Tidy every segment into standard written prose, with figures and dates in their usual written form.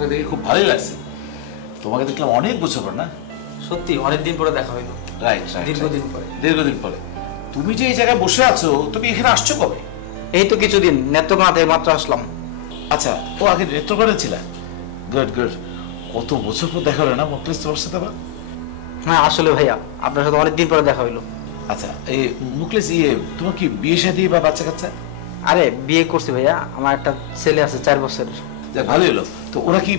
তোমাকে দেখে খুব ভালোই লাগছে। তোমাকে দেখলাম অনেক বছর পর না? সত্যি অনেকদিন পরে দেখা হইলো। রাইট, দীর্ঘদিন পরে। তুমি যে এই জায়গায় বসে আছো, তুমি এখানে আসছো কবে? এই তো কিছুদিন, নেত্রকোনা থেকে মাত্র আসলাম। আচ্ছা, ও আগে নেত্রকোনা ছিল? Good good. কত বছর পর দেখা হলো না মুখলেস তোমার সাথে আবার? হ্যাঁ আসলে ভাইয়া, আপনার সাথে অনেকদিন পরে দেখা হইলো। আচ্ছা, এই মুখলেস তোমার কি বিয়ে শাদী বা বাচ্চা কাচ্চা? আরে বিয়ে করছি ভাইয়া, আমার একটা ছেলে আছে 4 বছরের। যাক, ভালোই হলো। তো ওরা কি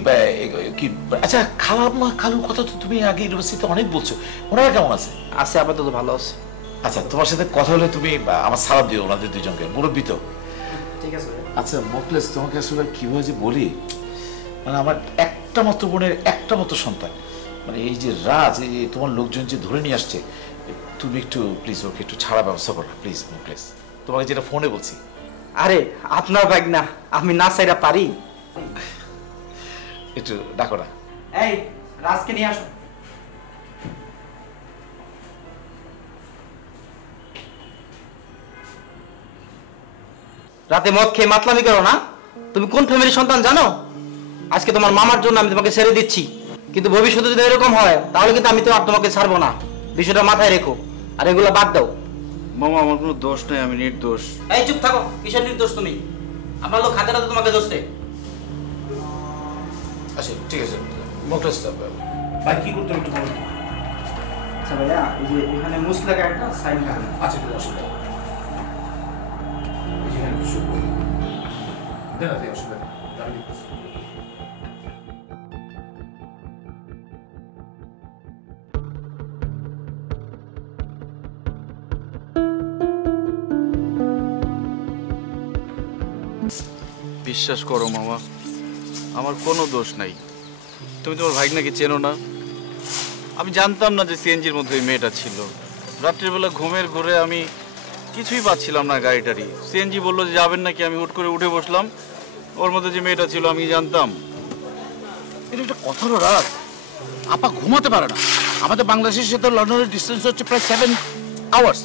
কি আচ্ছা, খালাম্মা খালুর কথা তো তুমি আগে ইউনিভার্সিটিতে অনেক বলছো, ওনারা কেমন আছে? আছে, আপাতত ভালো আছে। আচ্ছা, তোমার সাথে কথা হলে তুমি আমার সালাম দিও ওনাদের দুজনকে, মুরব্বী তো। ঠিক আছে। আচ্ছা মুখলেস, তোমাকে আসলে কিভাবে যে বলি, মানে আমার একটা মাত্র বোনের একটা মাত্র সন্তান, মানে এই যে রাজ, এই তোমার লোকজন যে ধরে নিয়ে আসছে, তুমি একটু প্লিজ ওকে একটু ছাড়া ব্যবস্থা করো প্লিজ মুখলেস, তোমাকে যেটা ফোনে বলছি। আরে আপনার ব্যাগ না, আমি না চাইরা পারি। একটু ডাকো না। এই রাজকে নিয়ে আসো। রাতে মদ খেয়ে মাতলামি করো না? তুমি কোন ফ্যামিলির সন্তান জানো? আজকে তোমার মামার জন্য আমি তোমাকে ছেড়ে দিচ্ছি, কিন্তু ভবিষ্যতে যদি এরকম হয় তাহলে কিন্তু আমি তো আর তোমাকে ছাড়বো না। বিষয়টা মাথায় রেখো, আর এগুলো বাদ দাও। মামা আমার কোনো দোষ নেই, আমি নির্দোষ। এই চুপ থাকো, কিসের নির্দোষ তুমি? আপনার লোক হাতে হাতে তোমাকে দোষ দেয়। আচ্ছা ঠিক আছে মুখলেস, ভাই কি করতে হবে একটু বলুন। আচ্ছা ভাইয়া, এই যে এখানে মুসলাকা একটা সাইন করেন। আচ্ছা ঠিক অসুবিধা নেই, এখানে একটু শুরু করুন। দেন না, অসুবিধা নেই, আমি লিখতেছি। বিশ্বাস করো মামা, আমার কোনো দোষ নাই। তুমি তোমার ভাইগনাকে চেনো না? আমি জানতাম না যে সিএনজির মধ্যে ওই মেয়েটা ছিল। রাত্রিবেলা ঘুমের ঘোরে আমি কিছুই পাচ্ছিলাম না গাড়িটারি। সিএনজি বললো যে যাবেন নাকি, আমি হুট করে উঠে বসলাম, ওর মধ্যে যে মেয়েটা ছিল আমি জানতাম। এটা একটা কথা হলো রাত, আপা ঘুমাতে পারে না। আমাদের বাংলাদেশের সাথে লন্ডনের ডিস্টেন্স হচ্ছে প্রায় 7 আওয়ার্স,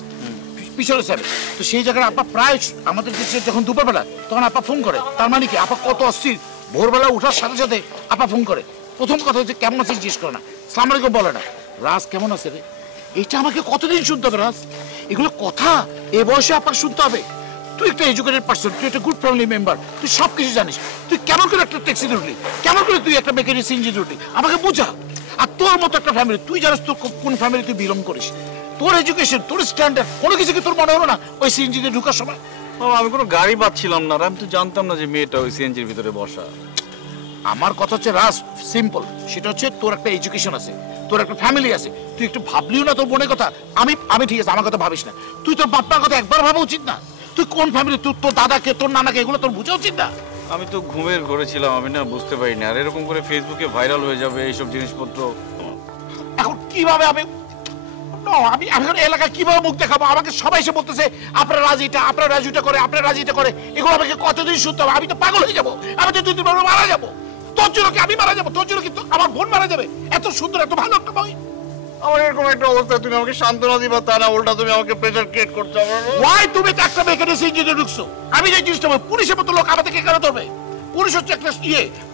পিছনে 7। তো সেই জায়গায় আপা প্রায় আমাদের দেশে যখন দুপুরবেলা, তখন আপা ফোন করে। তার মানে কি আপা কত অস্থির, ভোরবেলা ওঠার সাথে সাথে আপা ফোন করে। প্রথম কথা হচ্ছে কেমন আছে জিজ্ঞেস করে না, সালাম আলাইকুম বলে না, রাজ কেমন আছে রে। এইটা আমাকে কতদিন শুনতে হবে রাজ? এগুলো কথা এ বয়সে আপনাকে শুনতে হবে? তুই একটা এডুকেটেড পার্সন, তুই একটা গুড ফ্যামিলি মেম্বার, তুই সব কিছু জানিস। তুই কেমন করে একটা ট্যাক্সি উঠলি, কেমন করে তুই একটা মেকানিক সিএনজি উঠলি, আমাকে বুঝা। আর তোর মতো একটা ফ্যামিলি, তুই জানিস তোর কোন ফ্যামিলি তুই বিলং করিস, তোর এডুকেশন, তোর স্ট্যান্ডার্ড, কোনো কিছু কি তোর মনে হলো না ওই সিএনজিতে ঢুকার সময়? মামা আমি কোনো গাড়ি পাচ্ছিলাম না, আর আমি তো জানতাম না যে মেয়েটা ওই সিএনজির ভিতরে বসা। আমার কথা হচ্ছে রাজ, সিম্পল, সেটা হচ্ছে তোর একটা এডুকেশন আছে, তোর একটা ফ্যামিলি আছে, তুই একটু ভাবলিও না তোর বোনের কথা। আমি ঠিক আছে, আমার কথা ভাবিস না, তুই তোর বাপ্পার কথা একবার ভাবা উচিত না? তুই কোন ফ্যামিলি, তোর দাদাকে, তোর নানাকে, এগুলো তোর বোঝা উচিত না? আমি তো ঘুমের ঘরে ছিলাম, আমি না বুঝতে পারিনি। আর এরকম করে ফেসবুকে ভাইরাল হয়ে যাবে এইসব জিনিসপত্র। এখন কিভাবে আমি এখন এলাকায় কিভাবে মুখ দেখাবো? আমাকে সবাই এসে বলতেছে আপনার রাজিটা, আপনার রাজুটা করে, আপনার রাজিটা করে। এগুলো আমাকে কতদিন শুনতে হবে? আমি তো পাগল হয়ে যাবো, আমি তো 2-3 বার মারা যাবো। তোর জন্য কি আমি মারা যাবো? তোর জন্য কিন্তু আমার বোন মারা যাবে? এত সুন্দর, এত ভালো একটা বই। আমার এরকম একটা অবস্থা, তুমি আমাকে সান্ত্বনা দিবা তা না, উল্টা তুমি আমাকে প্রেশার ক্রিয়েট করছো। ওয়াই তুমি তো একটা মেকানিক ইঞ্জিনিয়ার ঢুকছো, আমি যে জিনিসটা বলি, পুলিশের মতো লোক আমাদেরকে কেন ধরবে? পুলিশ হচ্ছে একটা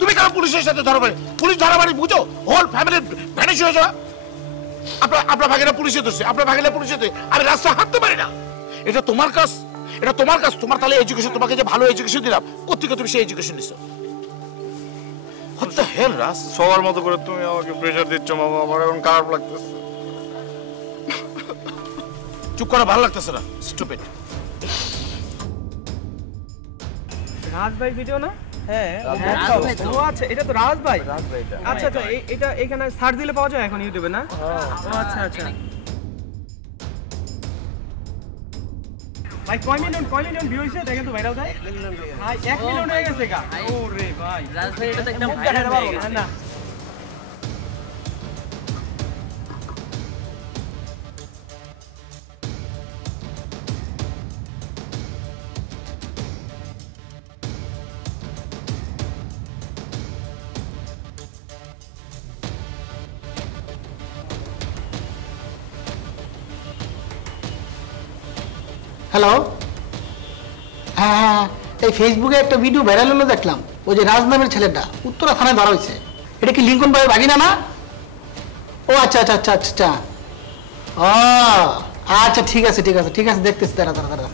তুমি কেন পুলিশের সাথে ধরবে? পুলিশ ধরা মানে বুঝো হোল ফ্যামিলি ভ্যানিশ হয়ে যাওয়া। আপনার ভাগেরা পুলিশে ধরছে, আপনার ভাগেরা পুলিশে ধরে, আমি রাস্তা হাঁটতে পারি না। এটা তোমার কাজ, এটা তোমার কাজ। তোমার তাহলে এডুকেশন, তোমাকে যে ভালো এডুকেশন দিলাম, কোথেকে তুমি সেই এডুকেশন নিছো? What the hell, রাজ? সবার মতো করে তুমি আমাকে প্রেশার দিচ্ছ মামা, আমার এখন খারাপ লাগতেছে। চুপ করো, ভালো লাগতেছে না, স্টুপিড। রাজ ভাই ভিডিও না? হ্যাঁ ও আচ্ছা, এটা তো রাজ ভাই। আচ্ছা আচ্ছা, এটা এখানে সার্চ দিলে পাওয়া যায় এখন ইউটিউবে না? ও আচ্ছা আচ্ছা ভাই, কয় মিলিয়ন ভিউ হইছে দেখেন তো ভাইরাল ভাই। ভাই 1 মিলিয়ন হয়ে গেছে গা। ওরে ভাই রাজ ভাই, এটা তো একদম ভাইরাল হয়ে গেছে না? হ্যালো, হ্যাঁ এই ফেসবুকে একটা ভিডিও ভাইরাল হলো দেখলাম, ওই যে রাজ নামের ছেলেটা উত্তরা থানায় ধরা হয়েছে। এটা কি লিঙ্কন ভাইয়ের বাগিনা না? ও আচ্ছা আচ্ছা আচ্ছা আচ্ছা, ও আচ্ছা, ঠিক আছে ঠিক আছে ঠিক আছে, দেখতেছি, দাঁড়া দাঁড়া দাঁড়া।